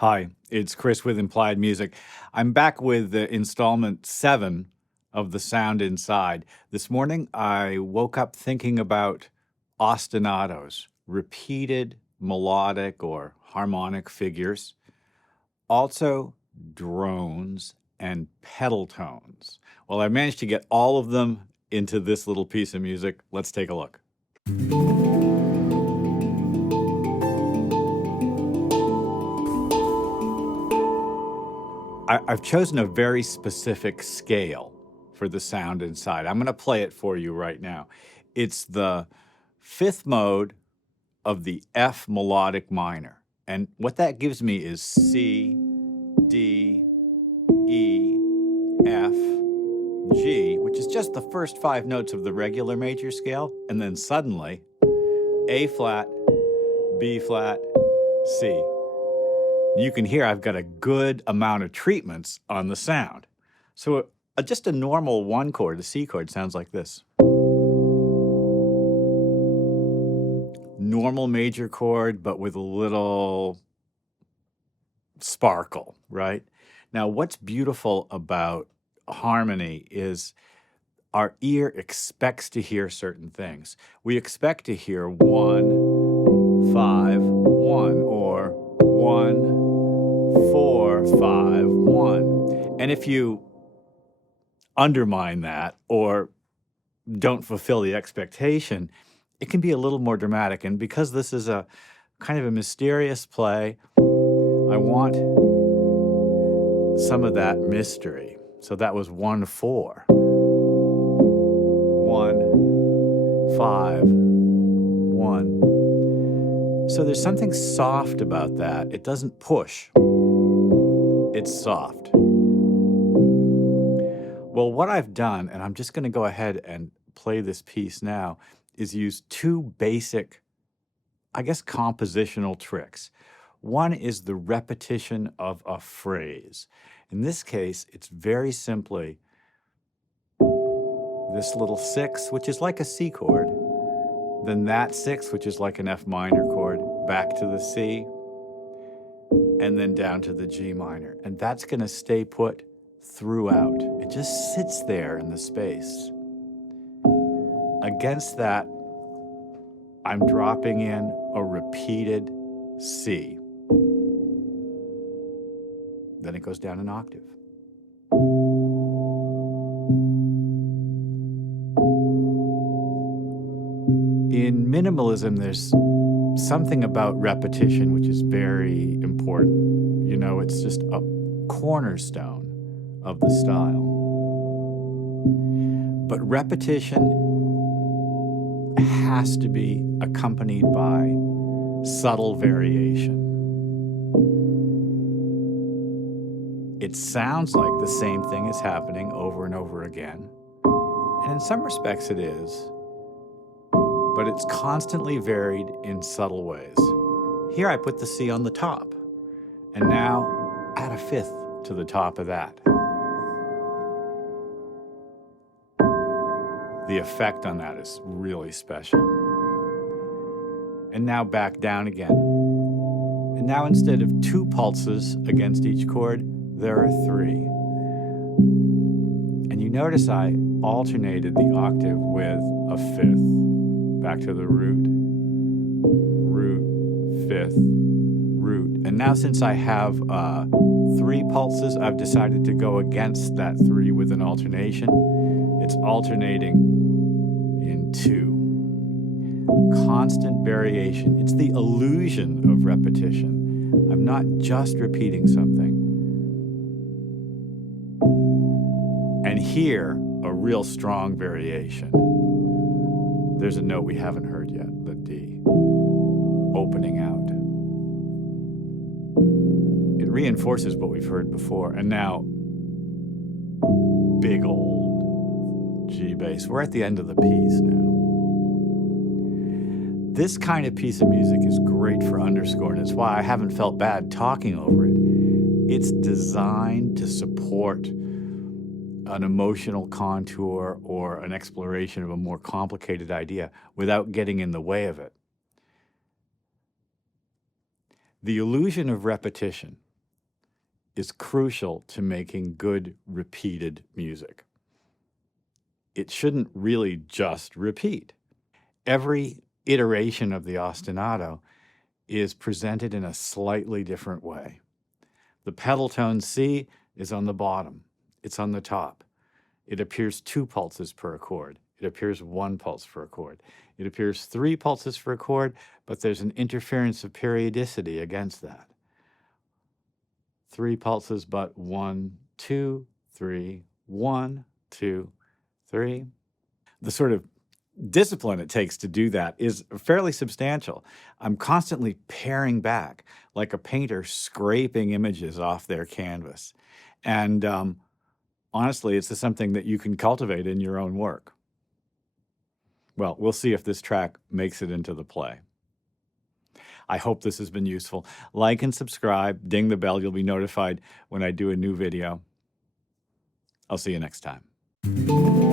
Hi, it's Chris with Implied Music. I'm back with installment 7 of The Sound Inside. This morning, I woke up thinking about ostinatos, repeated melodic or harmonic figures, also drones and pedal tones. Well, I managed to get all of them into this little piece of music. Let's take a look. I've chosen a very specific scale for The Sound Inside. I'm going to play it for you right now. It's the fifth mode of the F melodic minor. And what that gives me is C, D, E, F, G, which is just the first 5 notes of the regular major scale. And then suddenly, A flat, B flat, C. You can hear I've got a good amount of treatments on the sound. So just a normal 1 chord, a C chord, sounds like this. Normal major chord, but with a little sparkle, right? Now, what's beautiful about harmony is our ear expects to hear certain things. We expect to hear 1, 5, 1, or 1, 4, 5, 1. And if you undermine that or don't fulfill the expectation, it can be a little more dramatic. And because this is a kind of a mysterious play, I want some of that mystery. So that was 1, 4. 1, 5, 1. So there's something soft about that. It doesn't push. It's soft. Well, what I've done, and I'm just going to go ahead and play this piece now, is use 2 basic, I guess, compositional tricks. One is the repetition of a phrase. In this case, it's very simply this little 6, which is like a C chord, then that 6, which is like an F minor chord, back to the C, and then down to the G minor. And that's going to stay put throughout. It just sits there in the space. Against that, I'm dropping in a repeated C. Then it goes down an octave. In minimalism, there's something about repetition which is very important. You know, it's just a cornerstone of the style. But repetition has to be accompanied by subtle variation. It sounds like the same thing is happening over and over again. And in some respects it is, but it's constantly varied in subtle ways. Here I put the C on the top, and now add a 5th to the top of that. The effect on that is really special. And now back down again. And now instead of 2 pulses against each chord, there are 3. And you notice I alternated the octave with a 5th. Back to the root, root, 5th, root. And now since I have 3 pulses, I've decided to go against that 3 with an alternation. It's alternating in 2. Constant variation. It's the illusion of repetition. I'm not just repeating something. And here, a real strong variation. There's a note we haven't heard yet, the D, opening out. It reinforces what we've heard before. And now, big old G bass. We're at the end of the piece now. This kind of piece of music is great for underscore, and it's why I haven't felt bad talking over it. It's designed to support an emotional contour or an exploration of a more complicated idea without getting in the way of it. The illusion of repetition is crucial to making good repeated music. It shouldn't really just repeat. Every iteration of the ostinato is presented in a slightly different way. The pedal tone C is on the bottom. It's on the top. It appears 2 pulses per chord. It appears 1 pulse per chord. It appears 3 pulses per chord, but there's an interference of periodicity against that. 3 pulses, but 1, 2, 3, 1, 2, 3. The sort of discipline it takes to do that is fairly substantial. I'm constantly paring back, like a painter scraping images off their canvas. And honestly, it's something that you can cultivate in your own work. Well, we'll see if this track makes it into the play. I hope this has been useful. Like and subscribe, ding the bell. You'll be notified when I do a new video. I'll see you next time.